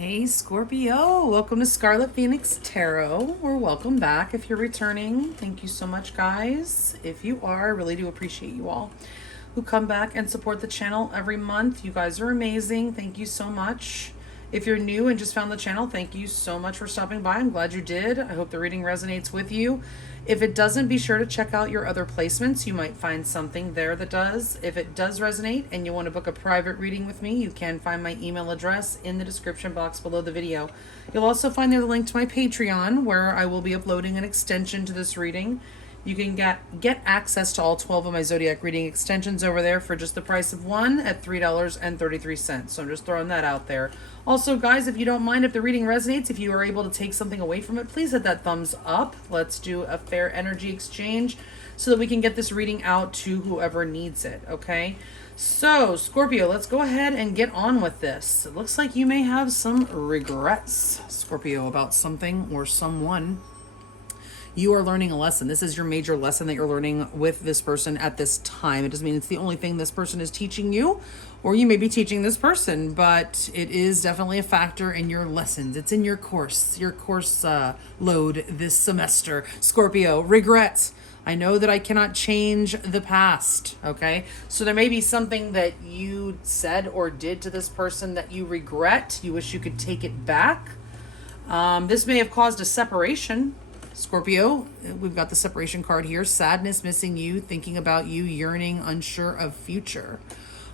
Hey Scorpio, welcome to Scarlet Phoenix Tarot, or welcome back if you're returning. Thank you so much, guys. If you are, I really do appreciate you all who come back and support the channel every month. You guys are amazing. Thank you so much. If you're new and just found the channel, thank you so much for stopping by. I'm glad you did. I hope the reading resonates with you. If it doesn't, be sure to check out your other placements. You might find something there that does. If it does resonate and you want to book a private reading with me, you can find my email address in the description box below the video. You'll also find there the link to my Patreon, where I will be uploading an extension to this reading. You can get access to all 12 of my zodiac reading extensions over there for just the price of one at $3.33. So I'm just throwing that out there. Also, guys, if you don't mind, if the reading resonates, if you are able to take something away from it, please hit that thumbs up. Let's do a fair energy exchange so that we can get this reading out to whoever needs it, okay? So, Scorpio, let's go ahead and get on with this. It looks like you may have some regrets, Scorpio, about something or someone. You are learning a lesson. This is your major lesson that you're learning with this person at this time. It doesn't mean it's the only thing this person is teaching you, or you may be teaching this person, but it is definitely a factor in your lessons. It's in your course load this semester. Scorpio, regrets. I know that I cannot change the past, okay? So there may be something that you said or did to this person that you regret. You wish you could take it back. This may have caused a separation. Scorpio, we've got the separation card here. Sadness, missing you, thinking about you, yearning, unsure of future.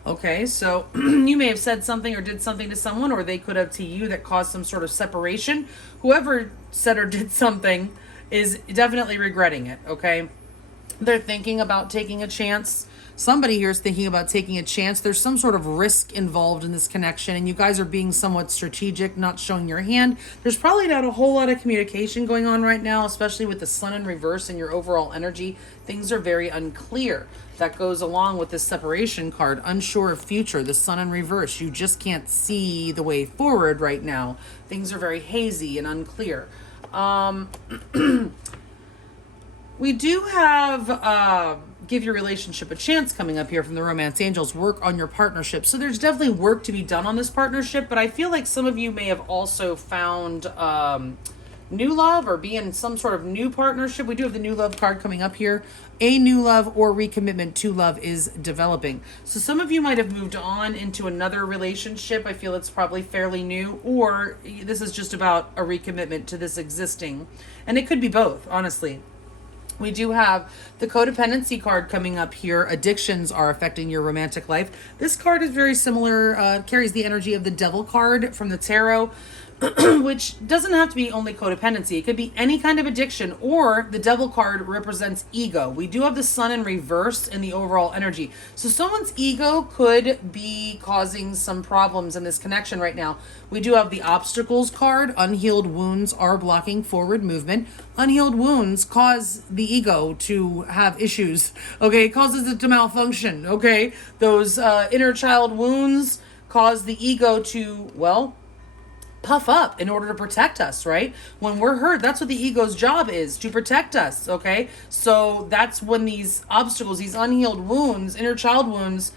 Okay, so you may have said something or did something to someone, or they could have to you, that caused some sort of separation. Whoever said or did something is definitely regretting it, okay? They're thinking about taking a chance. Somebody here is thinking about taking a chance. There's some sort of risk involved in this connection, and you guys are being somewhat strategic, not showing your hand. There's probably not a whole lot of communication going on right now, especially with the sun in reverse and your overall energy. Things are very unclear. That goes along with this separation card, unsure of future, the sun in reverse. You just can't see the way forward right now. Things are very hazy and unclear. We do have give your relationship a chance coming up here from the Romance Angels. Work on your partnership. So there's definitely work to be done on this partnership, but I feel like some of you may have also found new love or be in some sort of new partnership. We do have the new love card coming up here. A new love or recommitment to love is developing. So some of you might have moved on into another relationship. I feel it's probably fairly new, or this is just about a recommitment to this existing. And it could be both, honestly. We do have the codependency card coming up here. Addictions are affecting your romantic life. This card is very similar, carries the energy of the Devil card from the tarot, which doesn't have to be only codependency. It could be any kind of addiction, or the Devil card represents ego. We do have the sun in reverse in the overall energy. So someone's ego could be causing some problems in this connection right now. We do have the obstacles card. Unhealed wounds are blocking forward movement. Unhealed wounds cause the ego to have issues, okay? It causes it to malfunction, okay? Those inner child wounds cause the ego to, well, puff up in order to protect us, right? When we're hurt, that's what the ego's job is, to protect us, okay? So that's when these obstacles, these unhealed wounds, inner child wounds,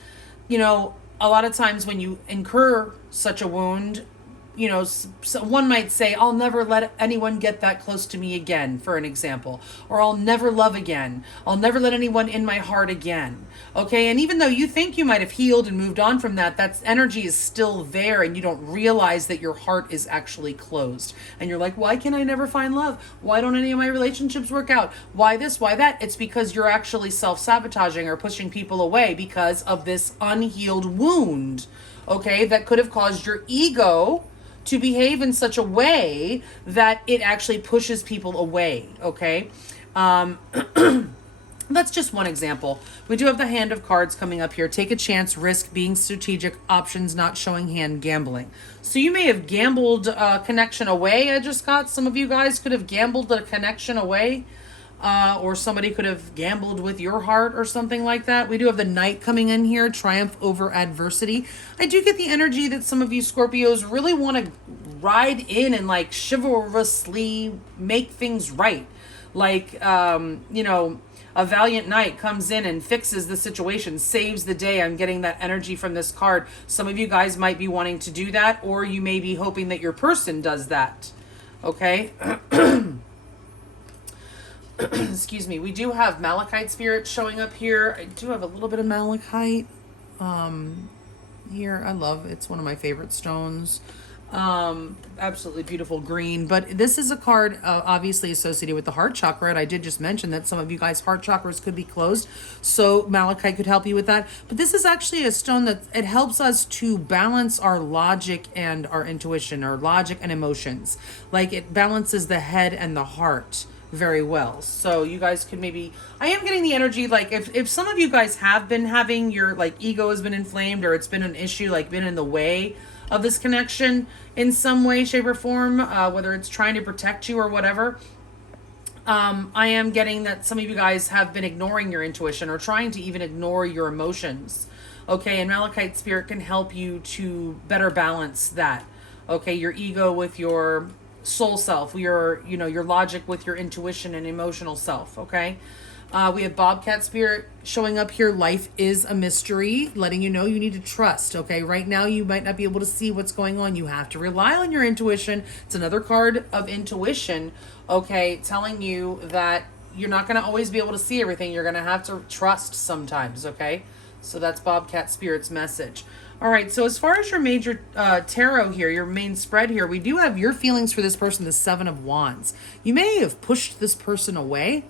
you know, a lot of times when you incur such a wound, you know, so one might say, I'll never let anyone get that close to me again, for an example. Or I'll never love again. I'll never let anyone in my heart again. Okay, and even though you think you might have healed and moved on from that, that energy is still there, and you don't realize that your heart is actually closed. And you're like, why can I never find love? Why don't any of my relationships work out? Why this? Why that? It's because you're actually self-sabotaging or pushing people away because of this unhealed wound, okay, that could have caused your ego to behave in such a way that it actually pushes people away, okay? That's just one example. We do have the hand of cards coming up here. Take a chance, risk, being strategic, options, not showing hand, gambling. So you may have gambled a connection away. I just got some of you guys could have gambled a connection away. Or somebody could have gambled with your heart or something like that. We do have the Knight coming in here, triumph over adversity. I do get the energy that some of you Scorpios really want to ride in and like chivalrously make things right. Like, you know, a valiant knight comes in and fixes the situation, saves the day. I'm getting that energy from this card. Some of you guys might be wanting to do that, or you may be hoping that your person does that. Okay. Excuse me. We do have Malachite spirit showing up here. I do have a little bit of Malachite here. I love it. It's one of my favorite stones. Absolutely beautiful green. But this is a card obviously associated with the heart chakra. And I did just mention that some of you guys' heart chakras could be closed. So Malachite could help you with that. But this is actually a stone that it helps us to balance our logic and our intuition, our logic and emotions. Like it balances the head and the heart very well. So you guys could maybe, I am getting the energy, like if some of you guys have been having your like ego has been inflamed, or it's been an issue, like been in the way of this connection in some way, shape or form, whether it's trying to protect you or whatever, I am getting that some of you guys have been ignoring your intuition or trying to even ignore your emotions. Okay. And Malachite spirit can help you to better balance that. Okay. Your ego with your soul self, your logic with your intuition and emotional self. Okay. We have Bobcat spirit showing up here. Life is a mystery, letting you know you need to trust. Okay. Right now, you might not be able to see what's going on. You have to rely on your intuition. It's another card of intuition. Okay. Telling you that you're not going to always be able to see everything. You're going to have to trust sometimes. Okay. So that's Bobcat spirit's message. All right, so as far as your major tarot here, your main spread here, we do have your feelings for this person, the Seven of Wands. You may have pushed this person away,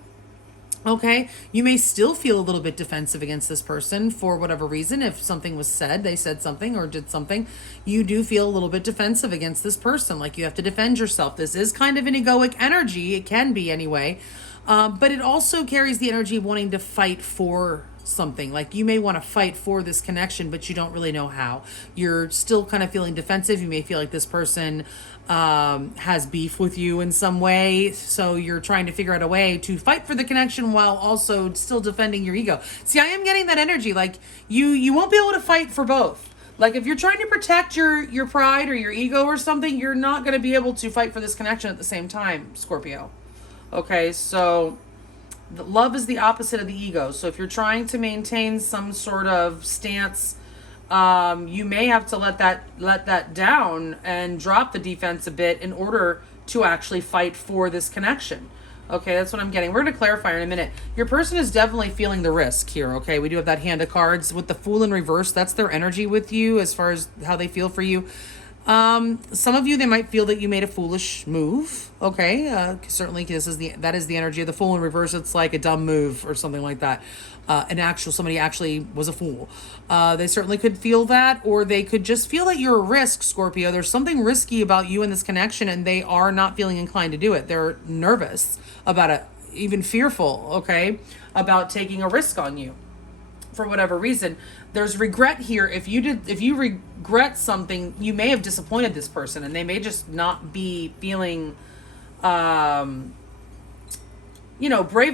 okay? You may still feel a little bit defensive against this person for whatever reason. If something was said, they said something or did something, you do feel a little bit defensive against this person, like you have to defend yourself. This is kind of an egoic energy. It can be anyway, but it also carries the energy of wanting to fight for something. Like you may want to fight for this connection, but you don't really know how. You're still kind of feeling defensive. You may feel like this person has beef with you in some way, so you're trying to figure out a way to fight for the connection while also still defending your ego. See, I am getting that energy, like you won't be able to fight for both. Like if you're trying to protect your pride or your ego or something, you're not going to be able to fight for this connection at the same time, Scorpio. Okay, so love is the opposite of the ego. So if you're trying to maintain some sort of stance, you may have to let that down and drop the defense a bit in order to actually fight for this connection. Okay, that's what I'm getting. We're going to clarify in a minute. Your person is definitely feeling the risk here, okay? We do have that hand of cards with the Fool in reverse. That's their energy with you as far as how they feel for you. Some of you, they might feel that you made a foolish move. Okay. Certainly that is the energy of the Fool in reverse. It's like a dumb move or something like that. Somebody actually was a fool. They certainly could feel that, or they could just feel that you're a risk, Scorpio. There's something risky about you in this connection, and they are not feeling inclined to do it. They're nervous about it, even fearful, okay, about taking a risk on you. For whatever reason, there's regret here. If you regret something, you may have disappointed this person, and they may just not be feeling, brave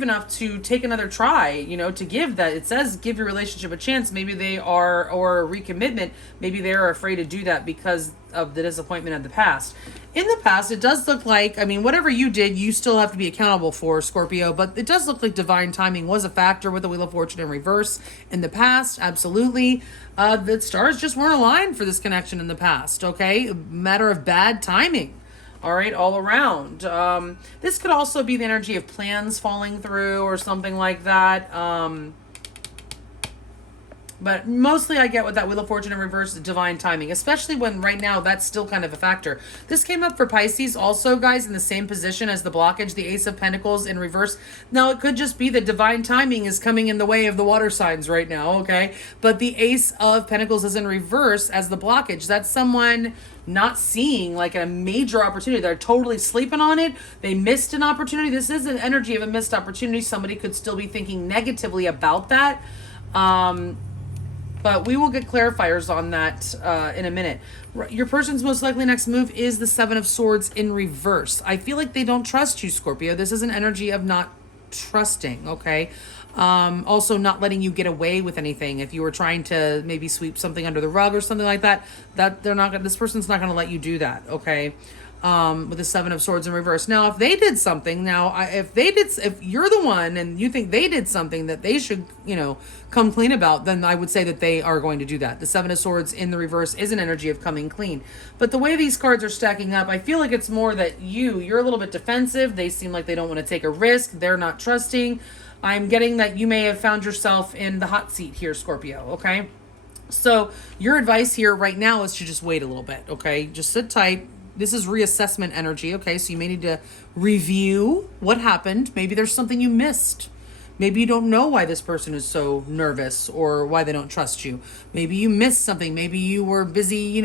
enough to take another try, to give that. It says give your relationship a chance. Maybe they are, or a recommitment. Maybe they're afraid to do that because of the disappointment of the past. In the past, it does look like, whatever you did, you still have to be accountable for, Scorpio, but it does look like divine timing was a factor with the Wheel of Fortune in reverse in the past. Absolutely. The stars just weren't aligned for this connection in the past, okay? A matter of bad timing. All right, all around. This could also be the energy of plans falling through or something like that. But mostly I get with that Wheel of Fortune in reverse, divine timing, especially when right now that's still kind of a factor. This came up for Pisces also, guys, in the same position as the blockage, the Ace of Pentacles in reverse. Now, it could just be that divine timing is coming in the way of the water signs right now, okay? But the Ace of Pentacles is in reverse as the blockage. That's someone not seeing like a major opportunity. They're totally sleeping on it. They missed an opportunity. This is an energy of a missed opportunity. Somebody could still be thinking negatively about that. But we will get clarifiers on that in a minute. Your person's most likely next move is the Seven of Swords in reverse. I feel like they don't trust you, Scorpio. This is an energy of not trusting, okay? Also not letting you get away with anything. If you were trying to maybe sweep something under the rug or something like that, this person's not going to let you do that, okay? with the Seven of Swords in reverse. Now, if they did something, if you're the one and you think they did something that they should, come clean about, then I would say that they are going to do that. The Seven of Swords in the reverse is an energy of coming clean. But the way these cards are stacking up, I feel like it's more that you're a little bit defensive. They seem like they don't want to take a risk. They're not trusting. I'm getting that you may have found yourself in the hot seat here, Scorpio, okay? So your advice here right now is to just wait a little bit, okay? Just sit tight. This is reassessment energy, okay? So you may need to review what happened. Maybe there's something you missed. Maybe you don't know why this person is so nervous or why they don't trust you. Maybe you missed something. Maybe you were busy,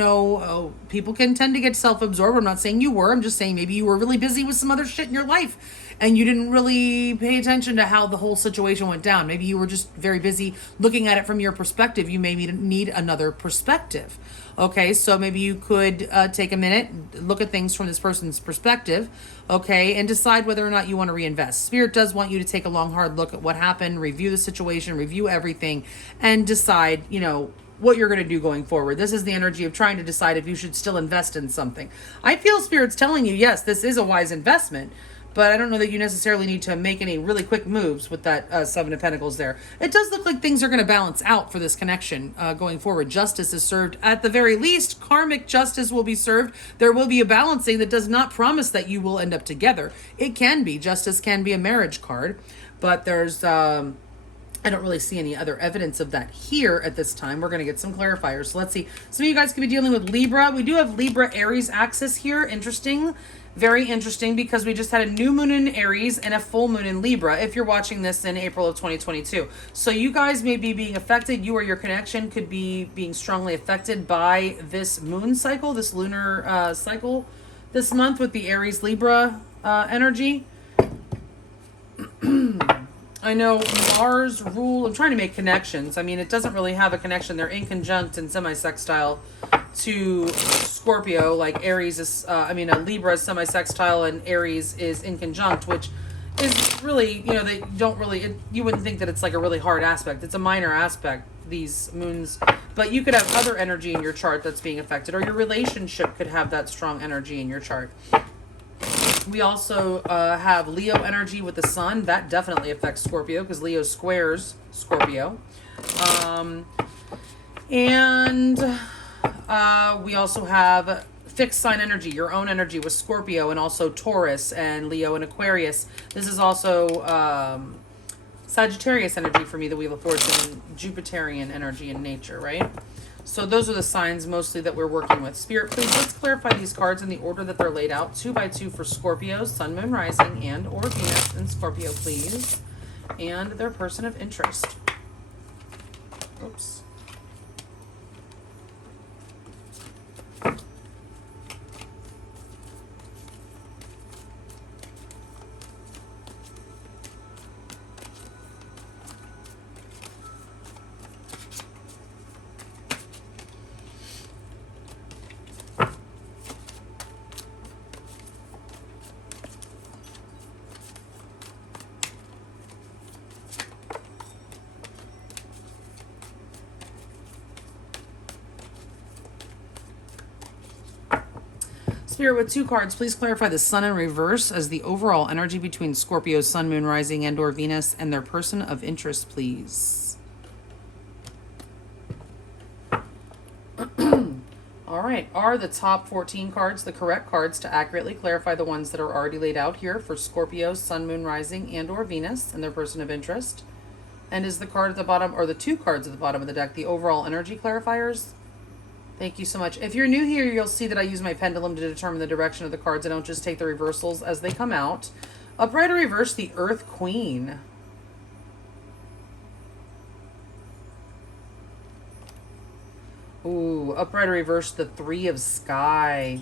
people can tend to get self-absorbed. I'm not saying you were. I'm just saying maybe you were really busy with some other shit in your life and you didn't really pay attention to how the whole situation went down. Maybe you were just very busy looking at it from your perspective. You may need another perspective. Okay, so maybe you could take a minute, look at things from this person's perspective, okay, and decide whether or not you want to reinvest. Spirit does want you to take a long, hard look at what happened, review the situation, review everything, and decide, what you're going to do going forward. This is the energy of trying to decide if you should still invest in something. I feel Spirit's telling you, yes, this is a wise investment, but I don't know that you necessarily need to make any really quick moves with that Seven of Pentacles there. It does look like things are going to balance out for this connection going forward. Justice is served. At the very least, karmic justice will be served. There will be a balancing that does not promise that you will end up together. It can be. Justice can be a marriage card, but there's... I don't really see any other evidence of that here at this time. We're going to get some clarifiers. So let's see. Some of you guys could be dealing with Libra. We do have Libra Aries axis here. Interesting. Very interesting because we just had a new moon in Aries and a full moon in Libra if you're watching this in April of 2022. So you guys may be being affected. You or your connection could be being strongly affected by this moon cycle, this lunar cycle this month with the Aries Libra energy. I know Mars rule, I'm trying to make connections. I mean, it doesn't really have a connection. They're in conjunct and semi-sextile to Scorpio, like Aries is, Libra is semi-sextile and Aries is in conjunct, which is really, they don't really, you wouldn't think that it's like a really hard aspect. It's a minor aspect, these moons. But you could have other energy in your chart that's being affected, or your relationship could have that strong energy in your chart. We also have Leo energy with the sun. That definitely affects Scorpio because Leo squares Scorpio. And we also have fixed sign energy, your own energy with Scorpio and also Taurus and Leo and Aquarius. This is also Sagittarius energy for me, the Wheel of Fortune, Jupiterian energy in nature, right? So those are the signs mostly that we're working with. Spirit, please, let's clarify these cards in the order that they're laid out. 2 by 2 for Scorpio, Sun, Moon, Rising, and or Venus in Scorpio, please. And their person of interest. Oops. Spirit, with 2 cards, please clarify the Sun in reverse as the overall energy between Scorpio, Sun, Moon, Rising, and or Venus, and their person of interest, please. All right, are the top 14 cards the correct cards to accurately clarify the ones that are already laid out here for Scorpio, Sun, Moon, Rising, and or Venus, and their person of interest? And is the card at the bottom, or the 2 cards at the bottom of the deck, the overall energy clarifiers? Thank you so much. If you're new here, you'll see that I use my pendulum to determine the direction of the cards. I don't just take the reversals as they come out. Upright or reverse, the Earth Queen. Ooh, upright or reverse, the 3 of Sky.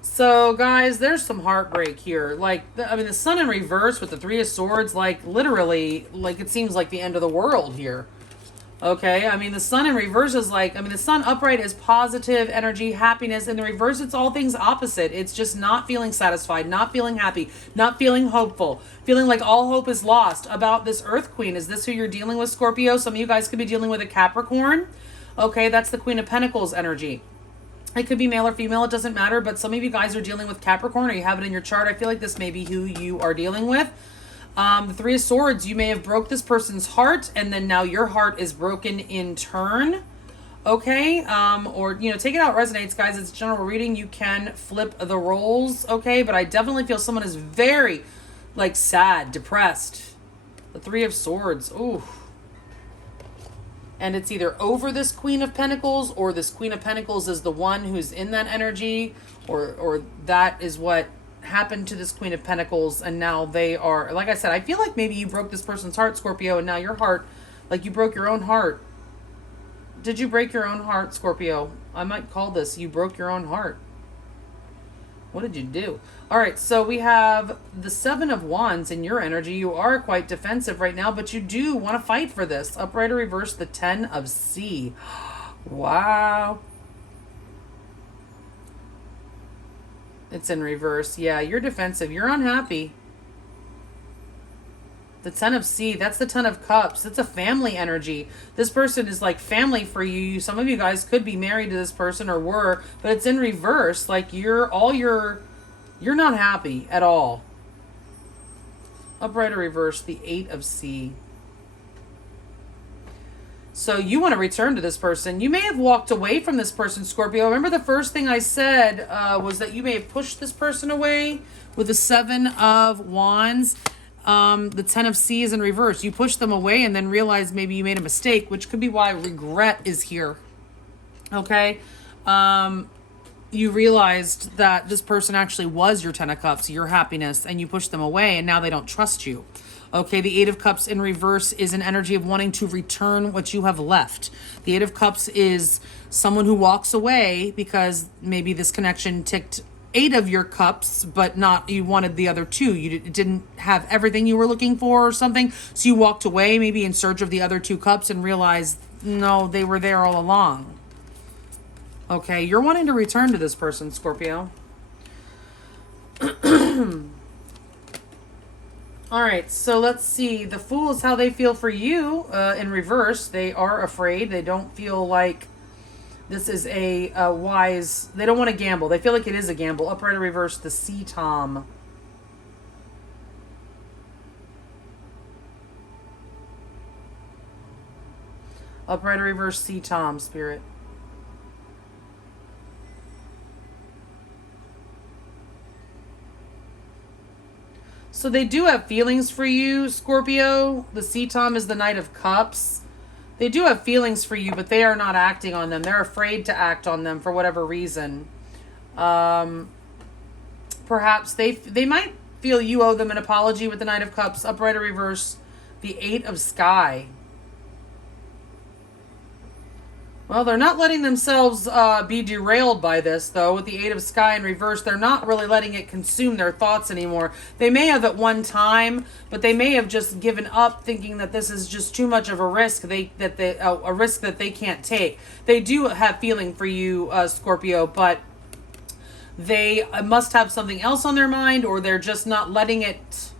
So, guys, there's some heartbreak here. Like, the Sun in reverse with the 3 of Swords, like, literally, like, it seems like the end of the world here. Okay, the Sun in reverse is like, the Sun upright is positive energy, happiness. In the reverse, it's all things opposite. It's just not feeling satisfied, not feeling happy, not feeling hopeful, feeling like all hope is lost about this Earth Queen. Is this who you're dealing with, Scorpio? Some of you guys could be dealing with a Capricorn. Okay, that's the Queen of Pentacles energy. It could be male or female, it doesn't matter, but some of you guys are dealing with Capricorn, or you have it in your chart. I feel like this may be who you are dealing with. The Three of Swords, you may have broke this person's heart, and then now your heart is broken in turn. Okay, or, you know, take it out resonates, guys. It's a general reading. You can flip the roles, okay? But I definitely feel someone is very, like, sad, depressed. The Three of Swords, ooh. And it's either over this Queen of Pentacles, or this Queen of Pentacles is the one who's in that energy, or that is what happened to this Queen of Pentacles, and now they are, like I said, I feel like maybe you broke this person's heart, Scorpio, and now your heart, like you broke your own heart. Did you break your own heart, Scorpio? I might call this, you broke your own heart. What did you do? All right, so we have the Seven of Wands in your energy. You are quite defensive right now, but you do want to fight for this. Upright or reverse, the Ten of Sea. Wow. It's in reverse. Yeah, you're defensive. You're unhappy. The Ten of Sea, that's the Ten of Cups. It's a family energy. This person is like family for you. Some of you guys could be married to this person or were, but it's in reverse. Like you're not happy at all. Upright or reverse, the Eight of Sea. So you want to return to this person. You may have walked away from this person, Scorpio. Remember the first thing I said was that you may have pushed this person away with the Seven of Wands. The Ten of Sea is in reverse. You push them away and then realize maybe you made a mistake, which could be why regret is here. Okay? You realized that this person actually was your Ten of Cups, your happiness, and you pushed them away, and now they don't trust you. Okay, the Eight of Cups in reverse is an energy of wanting to return what you have left. The Eight of Cups is someone who walks away because maybe this connection ticked 8 of your cups, but not, you wanted the other 2. You didn't have everything you were looking for or something. So you walked away maybe in search of the other 2 cups and realized, no, they were there all along. Okay, you're wanting to return to this person, Scorpio. All right, so let's see. The Fool is how they feel for you in reverse. They are afraid. They don't feel like this is a wise... They don't want to gamble. They feel like it is a gamble. Upright or reverse, the Sea Tom. Upright or reverse, Sea Tom, Spirit. So they do have feelings for you, Scorpio. The Sea Tom is the Knight of Cups. They do have feelings for you, but they are not acting on them. They're afraid to act on them for whatever reason. Perhaps they might feel you owe them an apology with the Knight of Cups. Upright or reverse, the Eight of Sky. Well, they're not letting themselves be derailed by this, though. With the Eight of Sky in reverse, they're not really letting it consume their thoughts anymore. They may have at one time, but they may have just given up, thinking that this is just too much of a risk. A risk that they can't take. They do have feeling for you, Scorpio, but they must have something else on their mind, or they're just not letting it.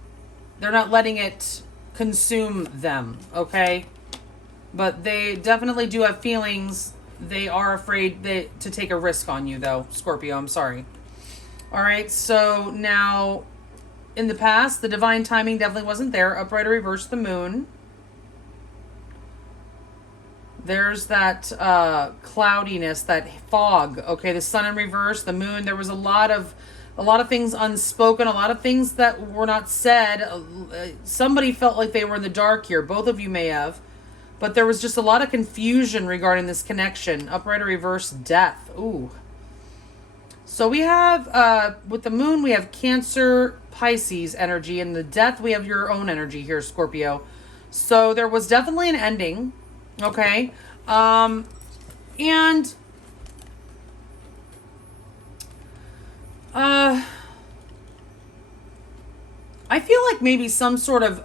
They're not letting it consume them. Okay. But they definitely do have feelings. They are afraid to take a risk on you, though, Scorpio. I'm sorry. All right, so now, in the past, the divine timing definitely wasn't there. Upright or reverse, the Moon. There's that cloudiness, that fog. Okay, the Sun in reverse, the Moon. There was a lot of things unspoken, a lot of things that were not said. Somebody felt like they were in the dark here. Both of you may have. But there was just a lot of confusion regarding this connection. Upright or reverse, Death. Ooh. So we have, with the Moon, we have Cancer, Pisces energy. And the Death, we have your own energy here, Scorpio. So there was definitely an ending. Okay. I feel like maybe some sort of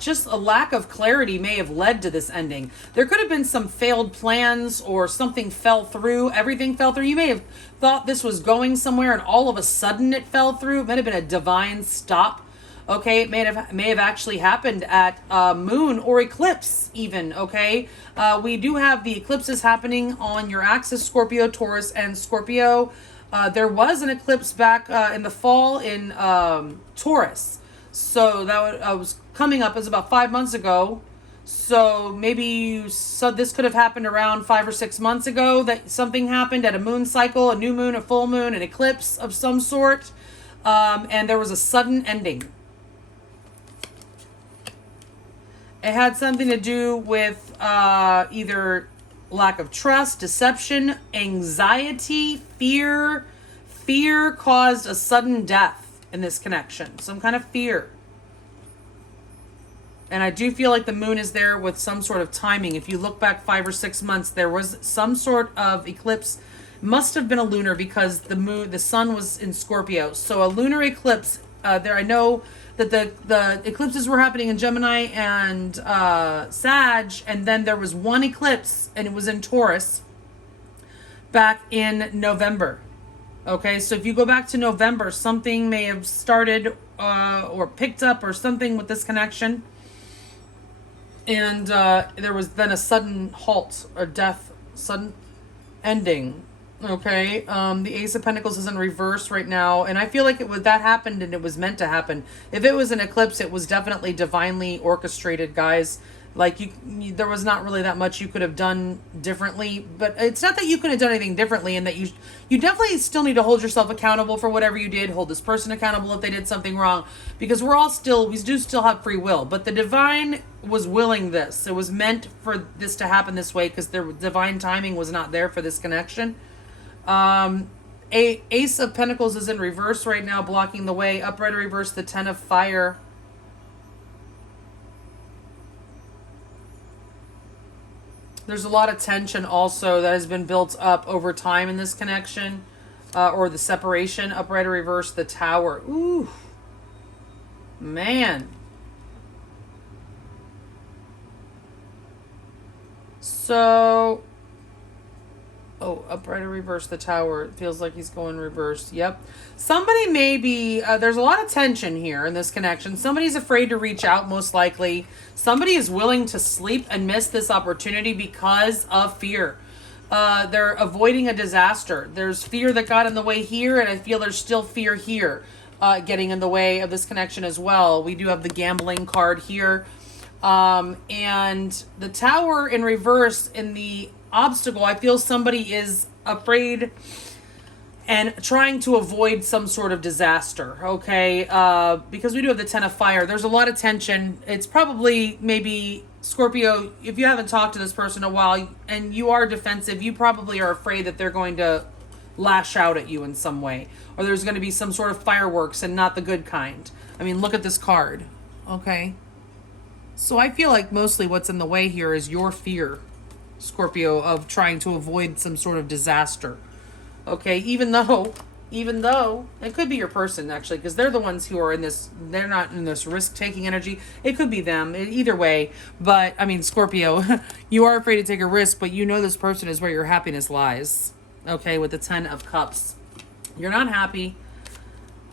just a lack of clarity may have led to this ending. There could have been some failed plans, or something fell through. Everything fell through. You may have thought this was going somewhere and all of a sudden it fell through. It might have been a divine stop. Okay, it may have actually happened at moon or eclipse even. Okay, we do have the eclipses happening on your axis, Scorpio, Taurus, and Scorpio. There was an eclipse back in the fall in Taurus, so that was coming up as about 5 months ago. So maybe this could have happened around 5 or 6 months ago, that something happened at a moon cycle, a new moon, a full moon, an eclipse of some sort, and there was a sudden ending. It had something to do with either lack of trust, deception, anxiety, fear. Fear caused a sudden death in this connection. Some kind of fear. And I do feel like the moon is there with some sort of timing. If you look back 5 or 6 months, there was some sort of eclipse. Must have been a lunar because the sun was in Scorpio. So a lunar eclipse there. I know that the eclipses were happening in Gemini and Sag, and then there was one eclipse, and it was in Taurus back in November. Okay, so if you go back to November, something may have started or picked up or something with this connection. And there was then a sudden halt or death, sudden ending. Okay, the Ace of Pentacles is in reverse right now, and I feel like that happened and it was meant to happen. If it was an eclipse, it was definitely divinely orchestrated, guys. Like there was not really that much you could have done differently, but it's not that you could have done anything differently, and that you definitely still need to hold yourself accountable for whatever you did. Hold this person accountable if they did something wrong, because we do still have free will. But the divine was willing this. It was meant for this to happen this way because their divine timing was not there for this connection. Ace of Pentacles is in reverse right now, blocking the way. Upright or reverse, the Ten of Fire. There's a lot of tension also that has been built up over time in this connection, or the separation. Upright or reverse, the Tower. Ooh, man. So, upright or reverse, the Tower. It feels like he's going reverse. Yep. Somebody may be, there's a lot of tension here in this connection. Somebody's afraid to reach out, most likely. Somebody is willing to sleep and miss this opportunity because of fear. They're avoiding a disaster. There's fear that got in the way here, and I feel there's still fear here getting in the way of this connection as well. We do have the gambling card here. And the Tower in reverse in the obstacle, I feel somebody is afraid and trying to avoid some sort of disaster, okay? Because we do have the Ten of Fire. There's a lot of tension. It's probably maybe Scorpio, if you haven't talked to this person in a while and you are defensive, you probably are afraid that they're going to lash out at you in some way, or there's going to be some sort of fireworks and not the good kind. I mean, look at this card, okay? So I feel like mostly what's in the way here is your fear, Scorpio, of trying to avoid some sort of disaster. Okay, even though it could be your person, actually, because they're the ones who are in this, they're not in this risk-taking energy. It could be them, either way. But, I mean, Scorpio, you are afraid to take a risk, but you know this person is where your happiness lies. Okay, with the Ten of Cups. You're not happy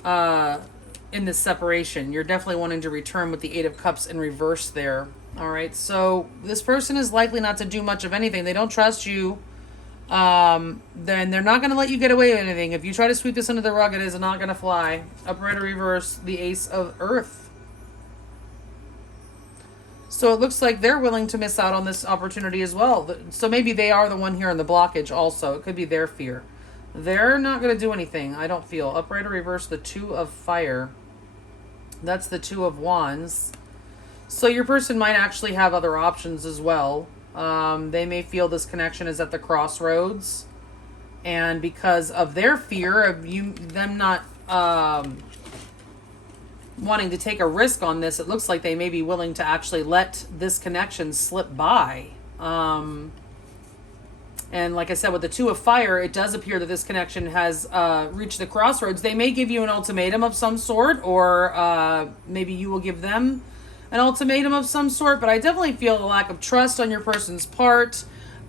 in this separation. You're definitely wanting to return with the Eight of Cups in reverse there. All right, so this person is likely not to do much of anything. They don't trust you. Then they're not going to let you get away with anything. If you try to sweep this under the rug, it is not going to fly. Upright or reverse, the Ace of Earth. So it looks like they're willing to miss out on this opportunity as well. So maybe they are the one here in the blockage also. It could be their fear. They're not going to do anything, I don't feel. Upright or reverse, the Two of Fire. That's the Two of Wands. So your person might actually have other options as well. They may feel this connection is at the crossroads, and because of their fear of them not wanting to take a risk on this, it looks like they may be willing to actually let this connection slip by. And like I said, with the Two of Fire, it does appear that this connection has reached the crossroads. They may give you an ultimatum of some sort, or maybe you will give them an ultimatum of some sort, but I definitely feel a lack of trust on your person's part,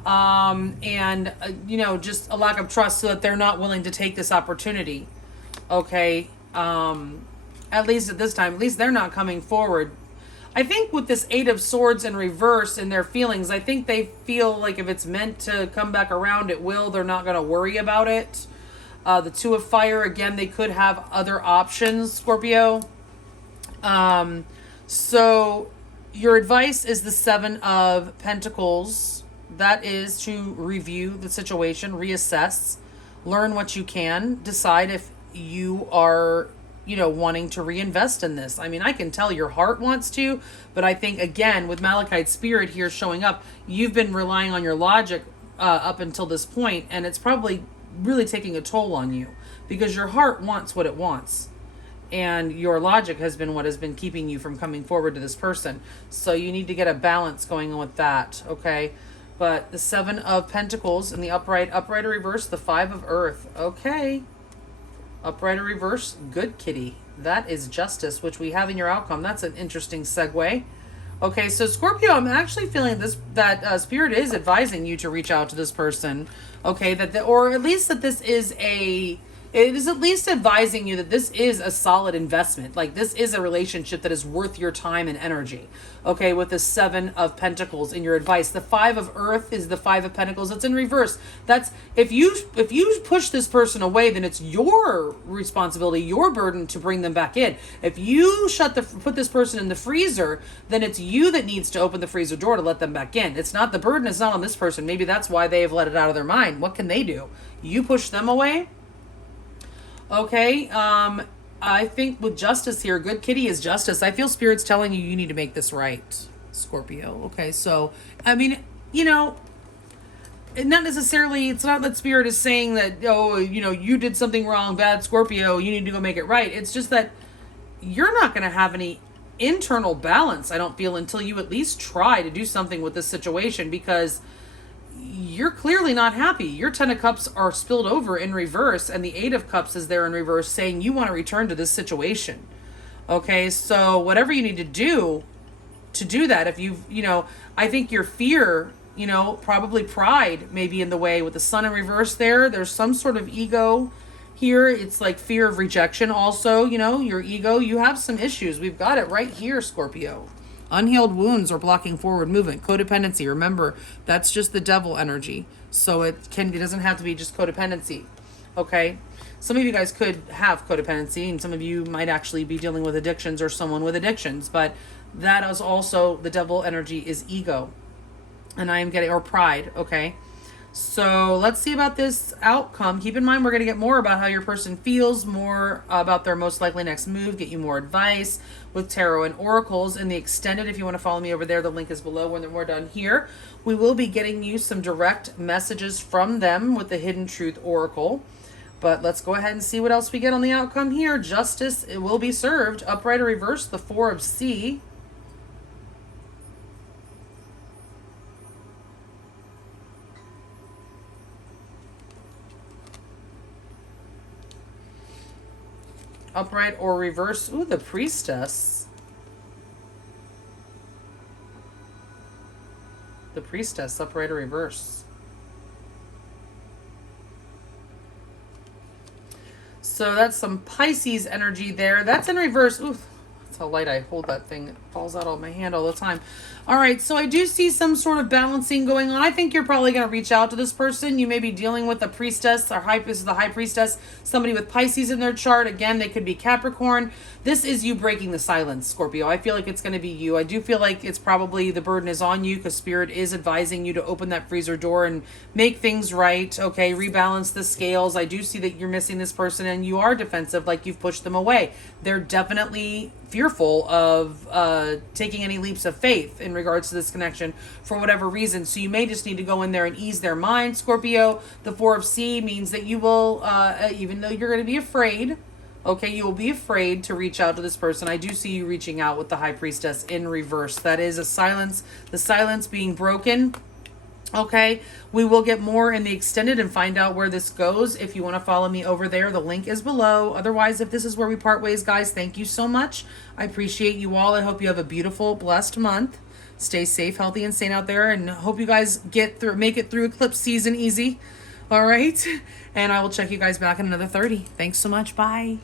and just a lack of trust so that they're not willing to take this opportunity. Okay, At least at this time. At least they're not coming forward. I think with this Eight of Swords in reverse in their feelings, I think they feel like if it's meant to come back around, it will. They're not going to worry about it. The Two of Fire, again, they could have other options, Scorpio. So your advice is the Seven of Pentacles. That is to review the situation, reassess, learn what you can, decide if you are, you know, wanting to reinvest in this. I mean, I can tell your heart wants to, but I think, again, with Malachite Spirit here showing up, you've been relying on your logic up until this point, and it's probably really taking a toll on you because your heart wants what it wants. And your logic has been what has been keeping you from coming forward to this person. So you need to get a balance going on with that, okay? But the Seven of Pentacles in the upright or reverse, the Five of Earth. Okay. Upright or reverse, good kitty. That is Justice, which we have in your outcome. That's an interesting segue. Okay, so Scorpio, I'm actually feeling that Spirit is advising you to reach out to this person. Okay, or at least that this is it is at least advising you that this is a solid investment. Like, this is a relationship that is worth your time and energy. Okay, with the Seven of Pentacles in your advice. The Five of Earth is the Five of Pentacles. It's in reverse. That's, if you push this person away, then it's your responsibility, your burden to bring them back in. If you put this person in the freezer, then it's you that needs to open the freezer door to let them back in. It's not, the burden is not on this person. Maybe that's why they have let it out of their mind. What can they do? You push them away? Okay, I think with Justice here, good kitty is Justice. I feel Spirit's telling you need to make this right, Scorpio. Okay, so, I mean, you know, not necessarily, it's not that Spirit is saying that, oh, you know, you did something wrong, bad Scorpio, you need to go make it right. It's just that you're not going to have any internal balance, I don't feel, until you at least try to do something with this situation, because you're clearly not happy. Your Ten of Cups are spilled over in reverse, and the Eight of Cups is there in reverse, saying you want to return to this situation. Okay, so whatever you need to do that, if you know, I think your fear, you know, probably pride may be in the way with the Sun in reverse there. There's some sort of ego here. It's like fear of rejection also, you know, your ego. You have some issues. We've got it right here, Scorpio. Unhealed wounds are blocking forward movement. Codependency, remember, that's just the devil energy. So it doesn't have to be just codependency. Okay? Some of you guys could have codependency, and some of you might actually be dealing with addictions or someone with addictions, but that is also, the devil energy is ego. And I am getting, or pride, okay? So let's see about this outcome. Keep in mind, we're going to get more about how your person feels, more about their most likely next move, get you more advice with tarot and oracles in the extended. If you want to follow me over there, the link is below when we're done here. We will be getting you some direct messages from them with the Hidden Truth Oracle. But let's go ahead and see what else we get on the outcome here. Justice, it will be served. Upright or reverse, the Four of Sea. Upright or reverse. Ooh, the Priestess. The Priestess, upright or reverse. So that's some Pisces energy there. That's in reverse. Ooh, that's how light I hold that thing. It falls out of my hand all the time. All right, so I do see some sort of balancing going on. I think you're probably going to reach out to this person. You may be dealing with a priestess, or this is the high priestess, somebody with Pisces in their chart. Again, they could be Capricorn. This is you breaking the silence, Scorpio. I feel like it's going to be you. I do feel like it's probably the burden is on you because Spirit is advising you to open that freezer door and make things right. Okay, rebalance the scales. I do see that you're missing this person and you are defensive, like you've pushed them away. They're definitely fearful of taking any leaps of faith in regards to this connection for whatever reason. So you may just need to go in there and ease their mind, Scorpio. The Four of Sea means that you will, even though you're going to be afraid, okay, you will be afraid to reach out to this person. I do see you reaching out with the High Priestess in reverse. That is a silence, the silence being broken. Okay, we will get more in the extended and find out where this goes. If you want to follow me over there, the link is below. Otherwise, if this is where we part ways, guys, thank you so much. I appreciate you all. I hope you have a beautiful, blessed month. Stay safe, healthy, and sane out there, and hope you guys make it through eclipse season easy. All right, and I will check you guys back in another 30. Thanks so much. Bye.